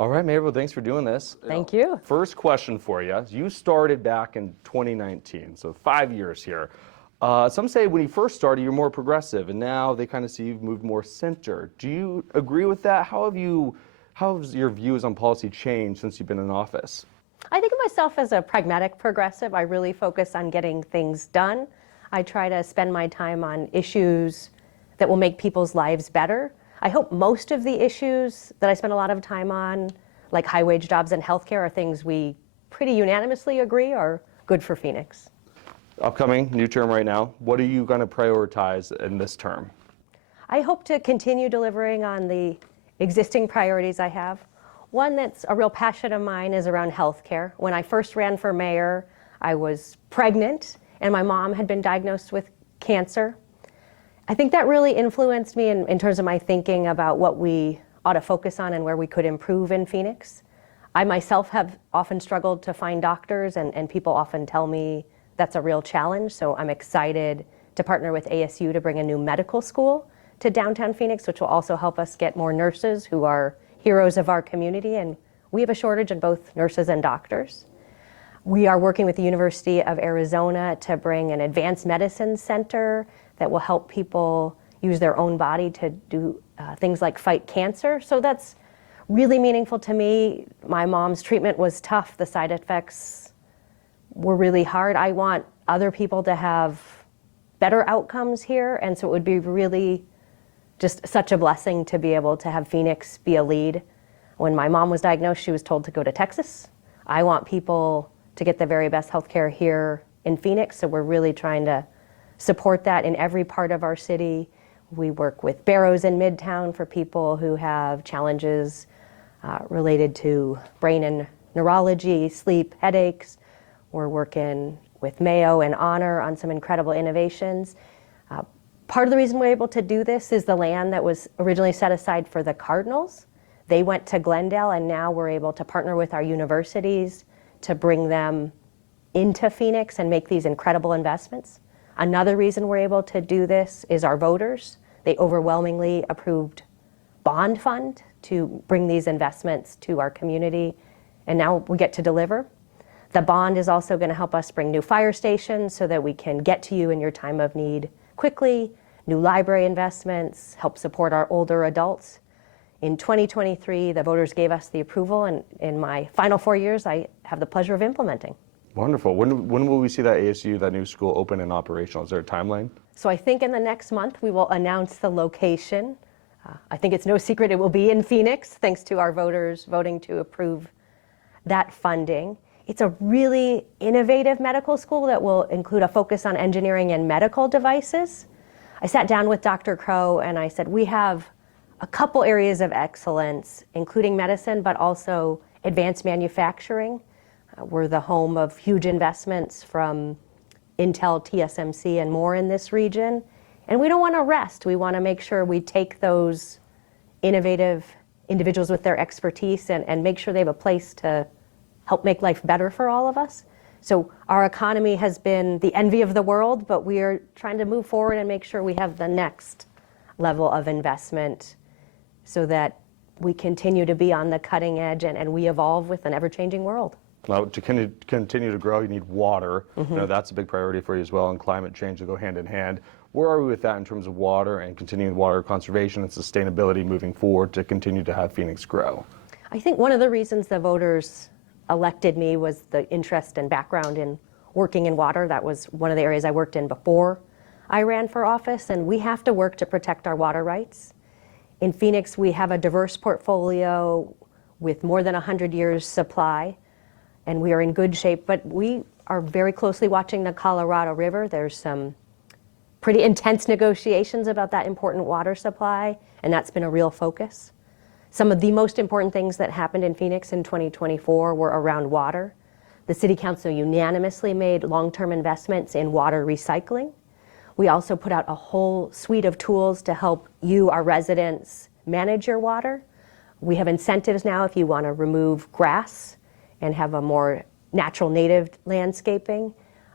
All right, Mayor, well, thanks for doing this. Thank you. First question for you. You started back in 2019, so 5 years here. Some say when you first started, you're more progressive, and now they kind of see you've moved more center. Do you agree with that? How have your views on policy changed since you've been in office? I think of myself as a pragmatic progressive. I really focus on getting things done. I try to spend my time on issues that will make people's lives better. I hope most of the issues that I spend a lot of time on, like high wage jobs and healthcare, are things we pretty unanimously agree are good for Phoenix. Upcoming new term right now, what are you going to prioritize in this term? I hope to continue delivering on the existing priorities I have. One that's a real passion of mine is around healthcare. When I first ran for mayor, I was pregnant and my mom had been diagnosed with cancer. I think that really influenced me in terms of my thinking about what we ought to focus on and where we could improve in Phoenix. I myself have often struggled to find doctors, and people often tell me that's a real challenge, so I'm excited to partner with ASU to bring a new medical school to downtown Phoenix, which will also help us get more nurses who are heroes of our community, and we have a shortage in both nurses and doctors. We are working with the University of Arizona to bring an advanced medicine center that will help people use their own body to do things like fight cancer. So that's really meaningful to me. My mom's treatment was tough. The side effects were really hard. I want other people to have better outcomes here, and so it would be really just such a blessing to be able to have Phoenix be a lead. When my mom was diagnosed, she was told to go to Texas. I want people to get the very best healthcare here in Phoenix, so we're really trying to support that in every part of our city. We work with Barrows in Midtown for people who have challenges related to brain and neurology, sleep, headaches. We're working with Mayo and Honor on some incredible innovations. Part of the reason we're able to do this is the land that was originally set aside for the Cardinals. They went to Glendale, and now we're able to partner with our universities to bring them into Phoenix and make these incredible investments. Another reason we're able to do this is our voters. They overwhelmingly approved bond fund to bring these investments to our community, and now we get to deliver. The bond is also going to help us bring new fire stations so that we can get to you in your time of need quickly, new library investments, help support our older adults. In 2023, the voters gave us the approval, and in my final 4 years, I have the pleasure of implementing. Wonderful. When will we see that ASU, that new school, open and operational? Is there a timeline? So I think in the next month we will announce the location. I think it's no secret it will be in Phoenix, thanks to our voters voting to approve that funding. It's a really innovative medical school that will include a focus on engineering and medical devices. I sat down with Dr. Crow and I said, we have a couple areas of excellence, including medicine, but also advanced manufacturing. We're the home of huge investments from Intel, TSMC, and more in this region. And we don't want to rest. We want to make sure we take those innovative individuals with their expertise and make sure they have a place to help make life better for all of us. So our economy has been the envy of the world, but we are trying to move forward and make sure we have the next level of investment so that we continue to be on the cutting edge and we evolve with an ever-changing world. Well, to continue to grow, you need water. Mm-hmm. You know, that's a big priority for you as well, and climate change will go hand in hand. Where are we with that in terms of water and continuing water conservation and sustainability moving forward to continue to have Phoenix grow? I think one of the reasons the voters elected me was the interest and background in working in water. That was one of the areas I worked in before I ran for office, and we have to work to protect our water rights. In Phoenix, we have a diverse portfolio with more than 100 years supply, and we are in good shape, but we are very closely watching the Colorado River. There's some pretty intense negotiations about that important water supply, and that's been a real focus. Some of the most important things that happened in Phoenix in 2024 were around water. The City Council unanimously made long-term investments in water recycling. We also put out a whole suite of tools to help you, our residents, manage your water. We have incentives now if you want to remove grass and have a more natural native landscaping.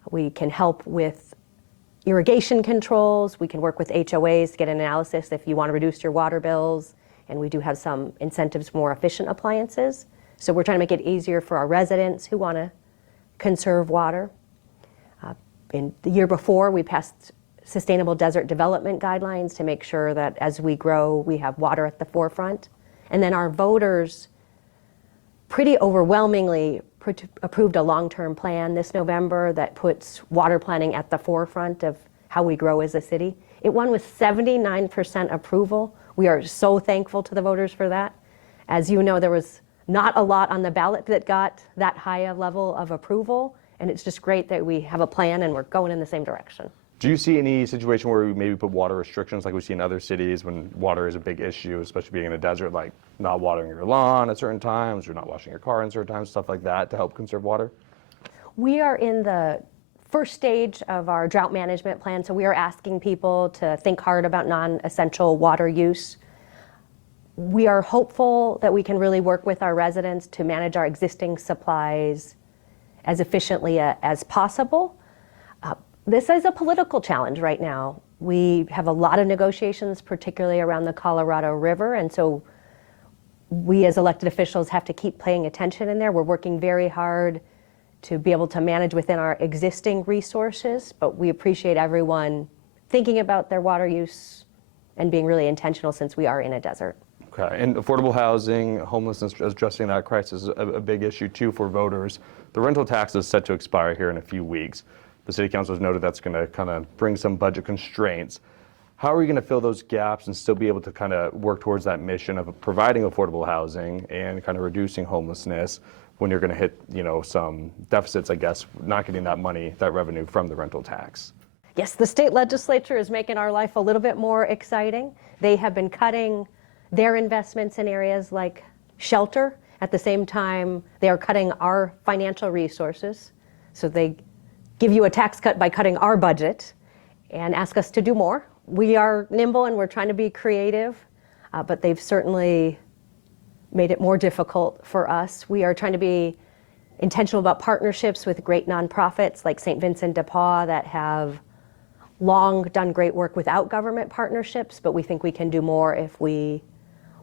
We can help with irrigation controls. We can work with HOAs to get an analysis if you want to reduce your water bills. and we do have some incentives for more efficient appliances. So we're trying to make it easier for our residents who want to conserve water. In the year before, we passed Sustainable Desert Development Guidelines to make sure that as we grow, we have water at the forefront. And then our voters pretty overwhelmingly approved a long-term plan this November that puts water planning at the forefront of how we grow as a city. It won with 79% approval. We are so thankful to the voters for that. As you know, there was not a lot on the ballot that got that high a level of approval, and it's just great that we have a plan and we're going in the same direction. Do you see any situation where we maybe put water restrictions like we see in other cities when water is a big issue, especially being in a desert, like not watering your lawn at certain times or not washing your car at certain times, stuff like that to help conserve water? We are in the first stage of our drought management plan, so we are asking people to think hard about non-essential water use. We are hopeful that we can really work with our residents to manage our existing supplies as efficiently as possible. This is a political challenge right now. We have a lot of negotiations, particularly around the Colorado River, and so we as elected officials have to keep paying attention in there. We're working very hard to be able to manage within our existing resources, but we appreciate everyone thinking about their water use and being really intentional since we are in a desert. Okay, and affordable housing, homelessness, addressing that crisis is a big issue too for voters. The rental tax is set to expire here in a few weeks. The city council has noted that's going to kind of bring some budget constraints. How are you going to fill those gaps and still be able to kind of work towards that mission of providing affordable housing and kind of reducing homelessness when you're going to hit, some deficits, I guess, not getting that money, that revenue from the rental tax? Yes, the state legislature is making our life a little bit more exciting. They have been cutting their investments in areas like shelter. At the same time, they are cutting our financial resources. So they give you a tax cut by cutting our budget and ask us to do more. We are nimble and we're trying to be creative, but they've certainly made it more difficult for us. We are trying to be intentional about partnerships with great nonprofits like St. Vincent de Paul that have long done great work without government partnerships, but we think we can do more if we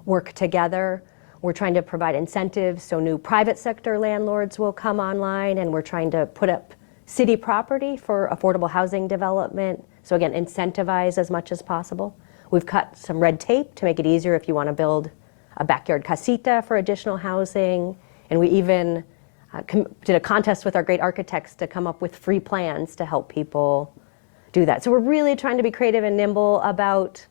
work together. We're trying to provide incentives so new private sector landlords will come online, and we're trying to put up city property for affordable housing development. So again, incentivize as much as possible. We've cut some red tape to make it easier if you want to build a backyard casita for additional housing. And we even did a contest with our great architects to come up with free plans to help people do that. So we're really trying to be creative and nimble about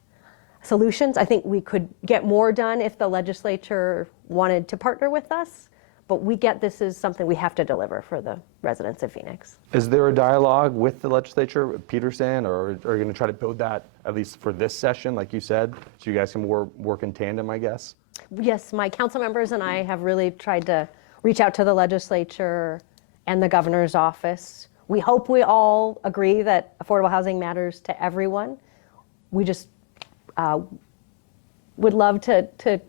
solutions. I think we could get more done if the legislature wanted to partner with us, but we get this is something we have to deliver for the residents of Phoenix. Is there a dialogue with the legislature, Peterson, or are you going to try to build that at least for this session, like you said, so you guys can work in tandem, I guess? Yes, my council members and I have really tried to reach out to the legislature and the governor's office. We hope we all agree that affordable housing matters to everyone. We just would love to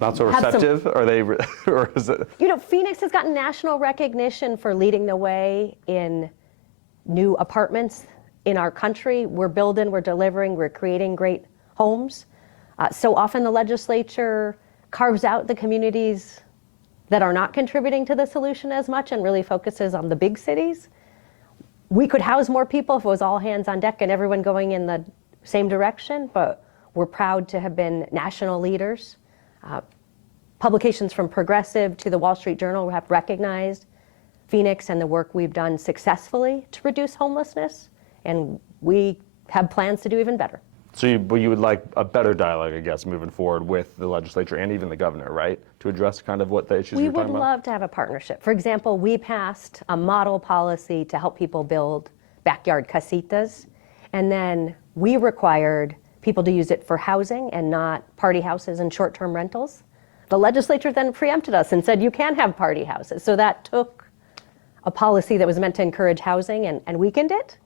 Not so receptive? Are they, or is it? Phoenix has gotten national recognition for leading the way in new apartments in our country. We're building, we're delivering, we're creating great homes. So often the legislature carves out the communities that are not contributing to the solution as much and really focuses on the big cities. We could house more people if it was all hands on deck and everyone going in the same direction, but we're proud to have been national leaders. Publications from Progressive to the Wall Street Journal have recognized Phoenix and the work we've done successfully to reduce homelessness, and we have plans to do even better. So you would like a better dialogue, I guess, moving forward with the legislature and even the governor, right? To address kind of what the issues you're talking about? We would love to have a partnership. For example, we passed a model policy to help people build backyard casitas, and then we required people to use it for housing and not party houses and short-term rentals. The legislature then preempted us and said you can have party houses. So that took a policy that was meant to encourage housing and weakened it.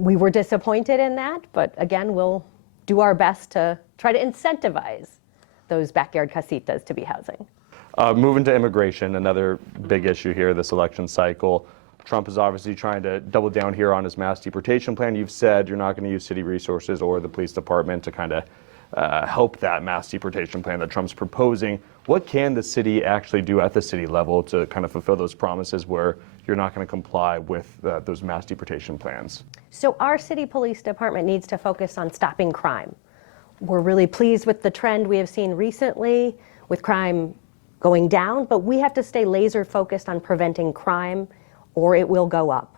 We were disappointed in that, but again, we'll do our best to try to incentivize those backyard casitas to be housing. Moving to immigration, another big issue here this election cycle. Trump is obviously trying to double down here on his mass deportation plan. You've said you're not going to use city resources or the police department to kind of help that mass deportation plan that Trump's proposing. What can the city actually do at the city level to kind of fulfill those promises where you're not going to comply with those mass deportation plans? So our city police department needs to focus on stopping crime. We're really pleased with the trend we have seen recently with crime going down, but we have to stay laser focused on preventing crime or it will go up.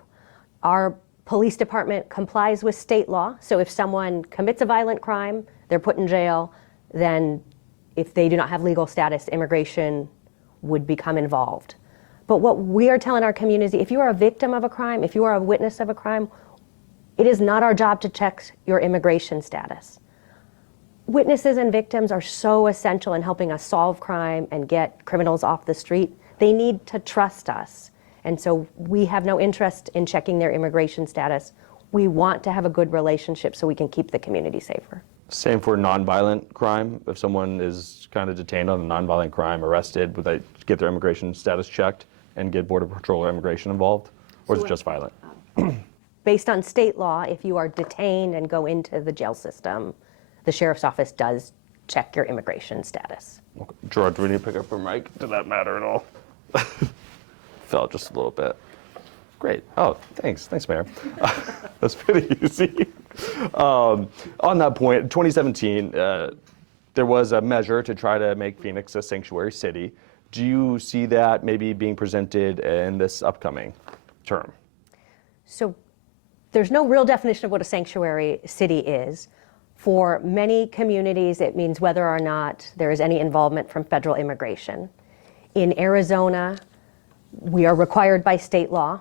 Our police department complies with state law, so if someone commits a violent crime, they're put in jail, then if they do not have legal status, immigration would become involved. But what we are telling our community, if you are a victim of a crime, if you are a witness of a crime, it is not our job to check your immigration status. Witnesses and victims are so essential in helping us solve crime and get criminals off the street. They need to trust us. And so we have no interest in checking their immigration status. We want to have a good relationship so we can keep the community safer. Same for nonviolent crime. If someone is kind of detained on a nonviolent crime, arrested, would they get their immigration status checked and get Border Patrol or immigration involved? Or is it just violent? Based on state law, if you are detained and go into the jail system, the sheriff's office does check your immigration status. Okay. George, do we need to pick up her mic? Did that matter at all? Fell just a little bit. Great. Oh, thanks. Thanks, Mayor. That's pretty easy. On that point, 2017, there was a measure to try to make Phoenix a sanctuary city. Do you see that maybe being presented in this upcoming term? So there's no real definition of what a sanctuary city is. For many communities, it means whether or not there is any involvement from federal immigration. In Arizona, we are required by state law,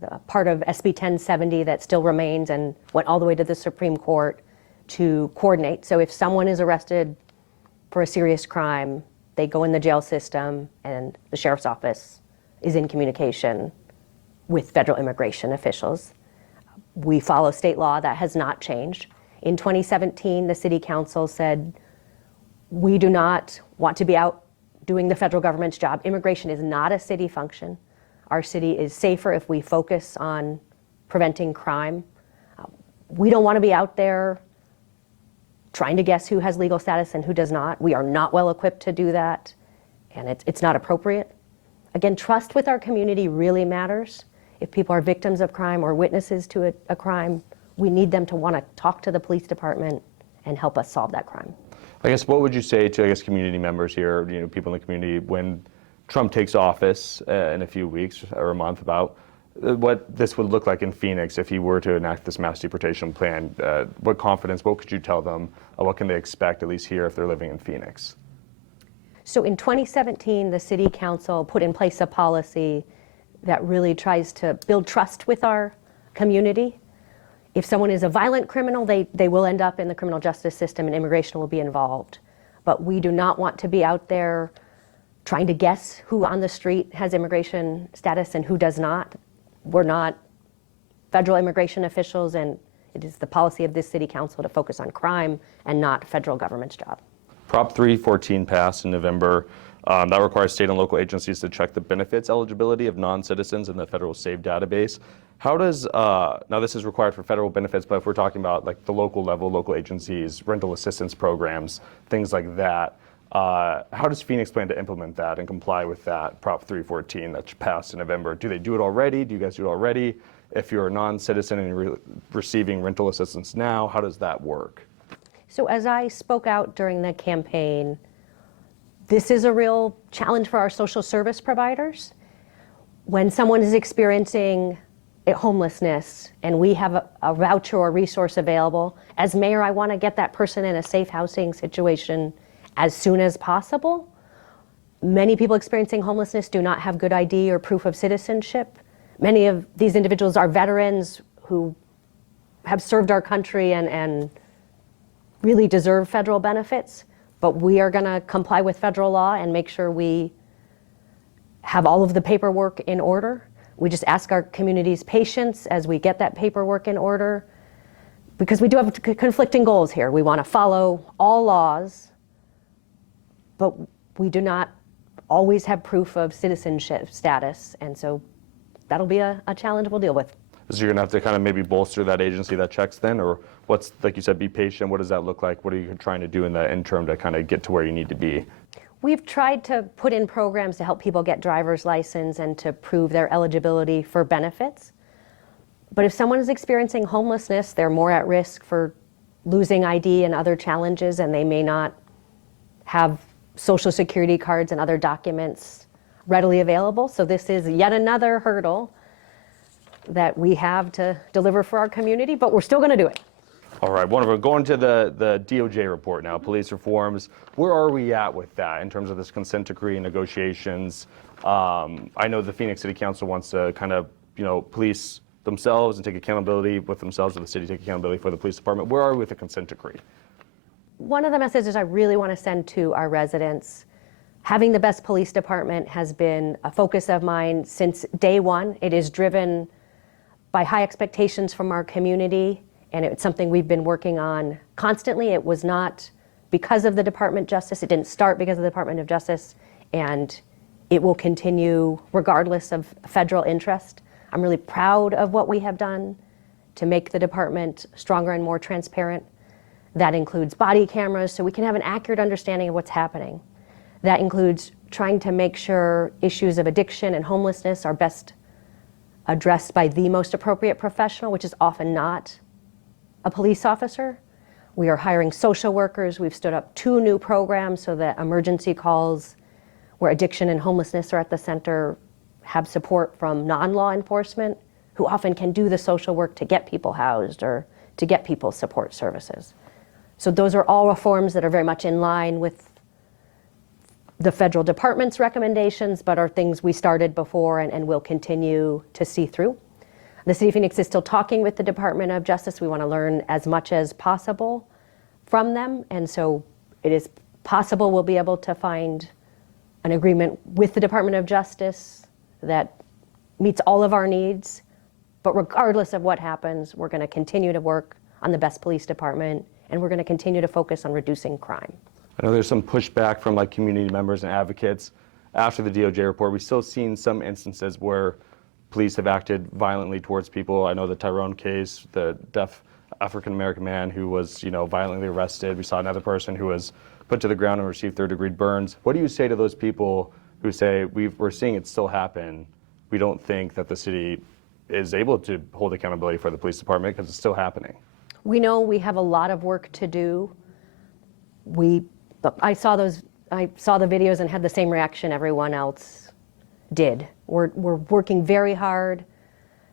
the part of SB 1070 that still remains and went all the way to the Supreme Court, to coordinate. So if someone is arrested for a serious crime, they go in the jail system and the sheriff's office is in communication with federal immigration officials. We follow state law. That has not changed. In 2017, the city council said, we do not want to be out doing the federal government's job. Immigration is not a city function. Our city is safer if we focus on preventing crime. We don't want to be out there trying to guess who has legal status and who does not. We are not well equipped to do that, and it's not appropriate. Again, trust with our community really matters. If people are victims of crime or witnesses to a crime, we need them to want to talk to the police department and help us solve that crime. I guess what would you say to community members here, people in the community, when Trump takes office in a few weeks or a month, about what this would look like in Phoenix if he were to enact this mass deportation plan? What confidence, what could you tell them? What can they expect, at least here, if they're living in Phoenix? So in 2017, the city council put in place a policy that really tries to build trust with our community. If someone is a violent criminal, they will end up in the criminal justice system and immigration will be involved. But we do not want to be out there trying to guess who on the street has immigration status and who does not. We're not federal immigration officials, and it is the policy of this city council to focus on crime and not federal government's job. Prop 314 passed in November. That requires state and local agencies to check the benefits eligibility of non-citizens in the federal SAVE database. How does, now this is required for federal benefits, but if we're talking about like the local level, local agencies, rental assistance programs, things like that, how does Phoenix plan to implement that and comply with that Prop 314 that passed in November? Do they do it already? Do you guys do it already? If you're a non-citizen and you're receiving rental assistance now, how does that work? So as I spoke out during the campaign, this is a real challenge for our social service providers. When someone is experiencing homelessness and we have a voucher or resource available, as mayor, I want to get that person in a safe housing situation as soon as possible. Many people experiencing homelessness do not have good ID or proof of citizenship. Many of these individuals are veterans who have served our country and really deserve federal benefits, but we are going to comply with federal law and make sure we have all of the paperwork in order. We just ask our community's patience as we get that paperwork in order, because we do have conflicting goals here. We want to follow all laws, but we do not always have proof of citizenship status, and so that'll be a challenge we'll deal with. So you're going to have to kind of maybe bolster that agency that checks then, or what's, like you said, be patient. What does that look like? What are you trying to do in the interim to kind of get to where you need to be? We've tried to put in programs to help people get driver's license and to prove their eligibility for benefits. But if someone is experiencing homelessness, they're more at risk for losing ID and other challenges, and they may not have Social Security cards and other documents readily available. So this is yet another hurdle that we have to deliver for our community, but we're still going to do it. All right, wonderful. Going to the DOJ report now, police reforms. Where are we at with that in terms of this consent decree negotiations? I know the Phoenix City Council wants to kind of, police themselves and take accountability with themselves, or the city take accountability for the police department. Where are we with the consent decree? One of the messages I really want to send to our residents, having the best police department has been a focus of mine since day one. It is driven by high expectations from our community, and it's something we've been working on constantly. It was not because of the Department of Justice. It didn't start because of the Department of Justice, and it will continue regardless of federal interest. I'm really proud of what we have done to make the department stronger and more transparent. That includes body cameras so we can have an accurate understanding of what's happening. That includes trying to make sure issues of addiction and homelessness are best addressed by the most appropriate professional, which is often not a police officer. We are hiring social workers. We've stood up 2 new programs so that emergency calls where addiction and homelessness are at the center have support from non-law enforcement, who often can do the social work to get people housed or to get people support services. So those are all reforms that are very much in line with the federal department's recommendations, but are things we started before and will continue to see through. The City of Phoenix is still talking with the Department of Justice. We want to learn as much as possible from them, and so it is possible we'll be able to find an agreement with the Department of Justice that meets all of our needs. But regardless of what happens, we're going to continue to work on the best police department, and we're going to continue to focus on reducing crime. I know there's some pushback from community members and advocates after the DOJ report. We've still seen some instances where police have acted violently towards people. I know the Tyrone case, the deaf African-American man who was, violently arrested. We saw another person who was put to the ground and received third-degree burns. What do you say to those people who say, we're seeing it still happen? We don't think that the city is able to hold accountability for the police department because it's still happening. We know we have a lot of work to do. I saw the videos and had the same reaction everyone else did. We're working very hard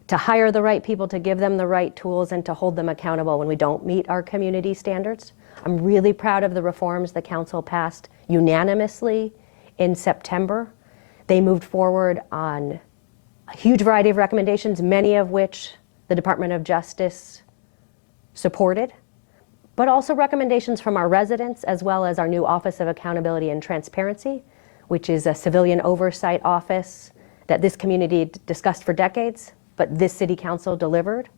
to hire the right people, to give them the right tools, and to hold them accountable when we don't meet our community standards. I'm really proud of the reforms the council passed unanimously in September. They moved forward on a huge variety of recommendations, many of which the Department of Justice supported, but also recommendations from our residents, as well as our new Office of Accountability and Transparency, which is a civilian oversight office that this community discussed for decades, but this city council delivered.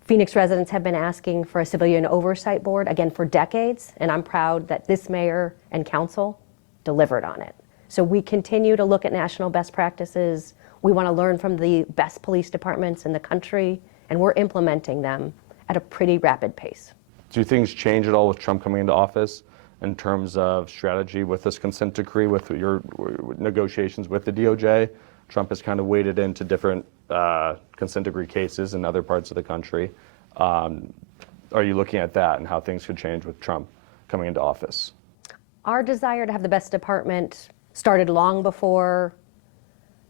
Phoenix residents have been asking for a civilian oversight board, again, for decades, and I'm proud that this mayor and council delivered on it. So we continue to look at national best practices. We want to learn from the best police departments in the country, and we're implementing them at a pretty rapid pace. Do things change at all with Trump coming into office in terms of strategy with this consent decree, with your negotiations with the DOJ? Trump has kind of waded into different consent decree cases in other parts of the country. Are you looking at that and how things could change with Trump coming into office? Our desire to have the best department started long before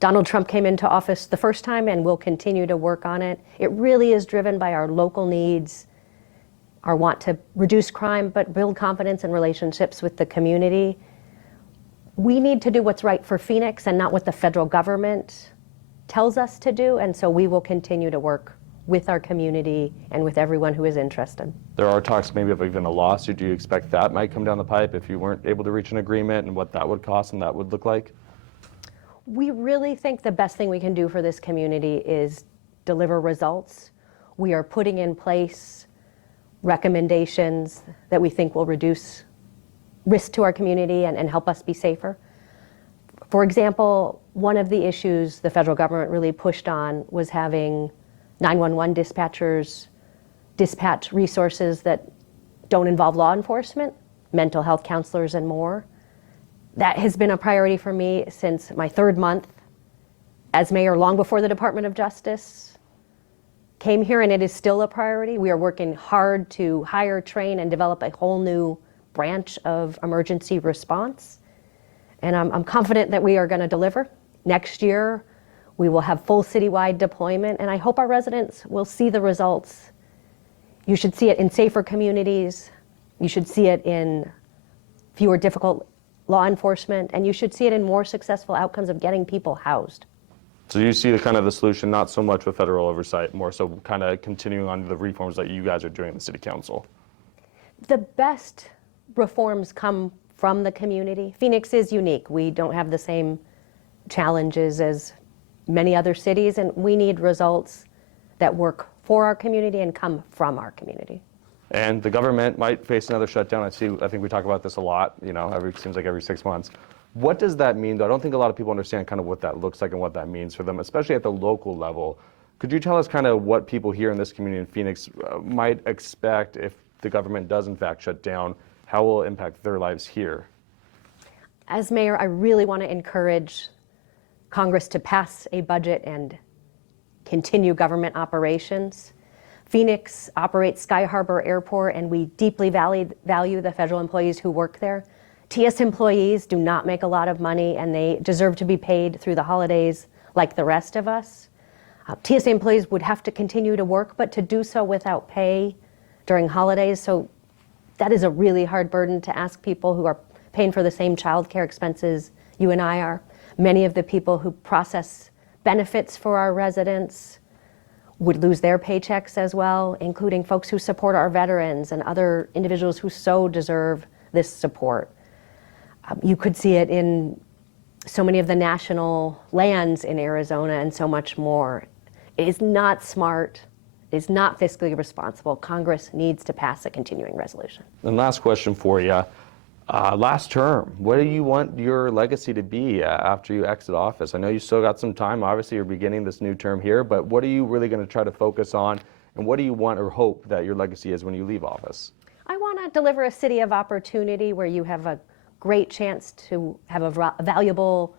Donald Trump came into office the first time, and we'll continue to work on it. It really is driven by our local needs, our want to reduce crime, but build confidence and relationships with the community. We need to do what's right for Phoenix and not what the federal government tells us to do, and so we will continue to work with our community and with everyone who is interested. There are talks maybe of even a lawsuit. Do you expect that might come down the pipe if you weren't able to reach an agreement, and what that would cost and that would look like? We really think the best thing we can do for this community is deliver results. We are putting in place recommendations that we think will reduce risk to our community and help us be safer. For example, one of the issues the federal government really pushed on was having 911 dispatchers dispatch resources that don't involve law enforcement, mental health counselors, and more. That has been a priority for me since my 3rd month as mayor, long before the Department of Justice came here, and it is still a priority. We are working hard to hire, train, and develop a whole new branch of emergency response. And I'm confident that we are going to deliver. Next year, we will have full citywide deployment, and I hope our residents will see the results. You should see it in safer communities. You should see it in fewer difficult law enforcement, and you should see it in more successful outcomes of getting people housed. So you see the kind of the solution not so much with federal oversight, more so kind of continuing on the reforms that you guys are doing in the city council? The best reforms come from the community. Phoenix is unique. We don't have the same challenges as many other cities, and we need results that work for our community and come from our community. And the government might face another shutdown. I think we talk about this a lot, seems like every 6 months. What does that mean, though? I don't think a lot of people understand kind of what that looks like and what that means for them, especially at the local level. Could you tell us kind of what people here in this community in Phoenix might expect if the government does in fact shut down? How will it impact their lives here? As mayor, I really want to encourage Congress to pass a budget and continue government operations. Phoenix operates Sky Harbor Airport, and we deeply value the federal employees who work there. TS employees do not make a lot of money, and they deserve to be paid through the holidays like the rest of us. TSA employees would have to continue to work, but to do so without pay during holidays. So that is a really hard burden to ask people who are paying for the same childcare expenses you and I are. Many of the people who process benefits for our residents would lose their paychecks as well, including folks who support our veterans and other individuals who so deserve this support. You could see it in so many of the national lands in Arizona and so much more. It is not smart. It is not fiscally responsible. Congress needs to pass a continuing resolution. And last question for you. Last term, what do you want your legacy to be after you exit office? I know you still got some time. Obviously, you're beginning this new term here, but what are you really going to try to focus on, and what do you want or hope that your legacy is when you leave office? I want to deliver a city of opportunity where you have a great chance to have a valuable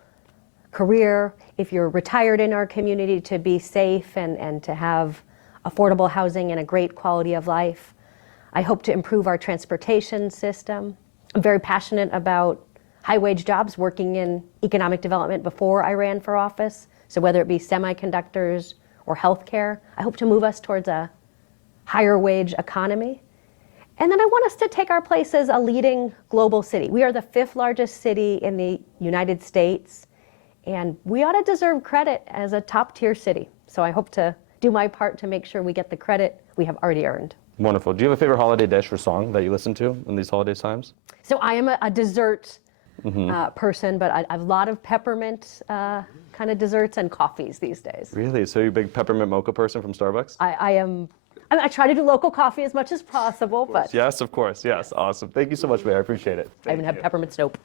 career. If you're retired in our community, to be safe and to have affordable housing and a great quality of life. I hope to improve our transportation system. I'm very passionate about high-wage jobs, working in economic development before I ran for office. So whether it be semiconductors or healthcare, I hope to move us towards a higher wage economy. And then I want us to take our place as a leading global city. We are the 5th largest city in the United States, and we ought to deserve credit as a top-tier city. So I hope to do my part to make sure we get the credit we have already earned. Wonderful. Do you have a favorite holiday dish or song that you listen to in these holiday times? So I am a dessert person, but I have a lot of peppermint kind of desserts and coffees these days. Really? So you're a big peppermint mocha person from Starbucks? I try to do local coffee as much as possible, but Yes, of course. Yes. Awesome. Thank you so much, Mayor. I appreciate it. I even have peppermint soap.